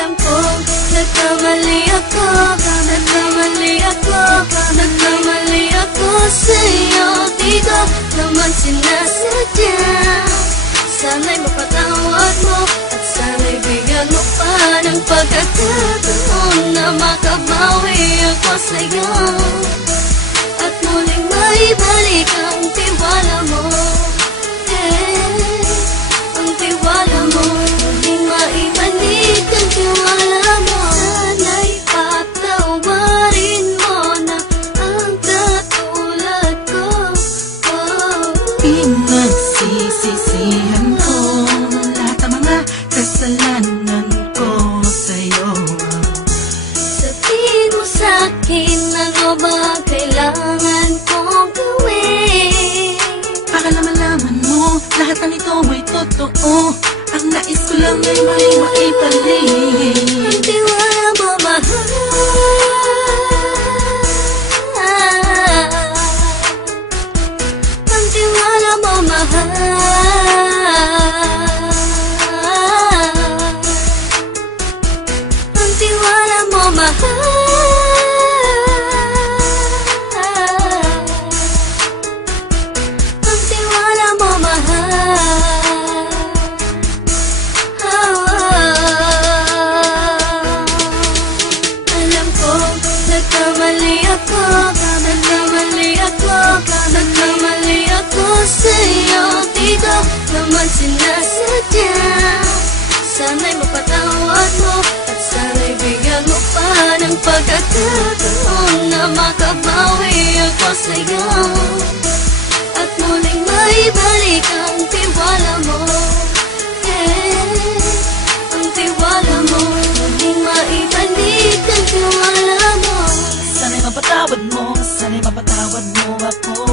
Alam ko, nagkamali ako, nagkamali ako, nagkamali ako sa'yo. Di ko naman sinasadya. Sana'y mapatawad mo at sana'y bigyan mo pa ng pagkakataon na makabawi ako sa'yo at muling maibalik ang tiwala mo. Ang tiwala mo, muling maibalik ang tiwala mo. Sana'y patawarin mo na ang katulad ko. Pinagsisisihan ko lahat ng mga kasalanan ko sa'yo. Sabihin mo sa'kin ano ba kailangan kong gawin Para malaman mo lahat ng ito ay totoo. Ang nais ko lang ay maibalik ang tiwala mo, mahal. Ang tiwala mo, mahal. Ang tiwala mo, mahal. Ang tiwala mo, mahal. Alam ko, nagkamali ako, nagkamali ako, nagkamali ako sa'yo. Di ko naman sinasadya. Sana'y mapatawad mo at sana'y bigyan mo pa ng pagkakataon na makabawi ako sa'yo at muling maibalik ang tiwala mo. Ang tiwala mo, muling maibalik ang tiwala mo. Sana'y mapatawad mo ako.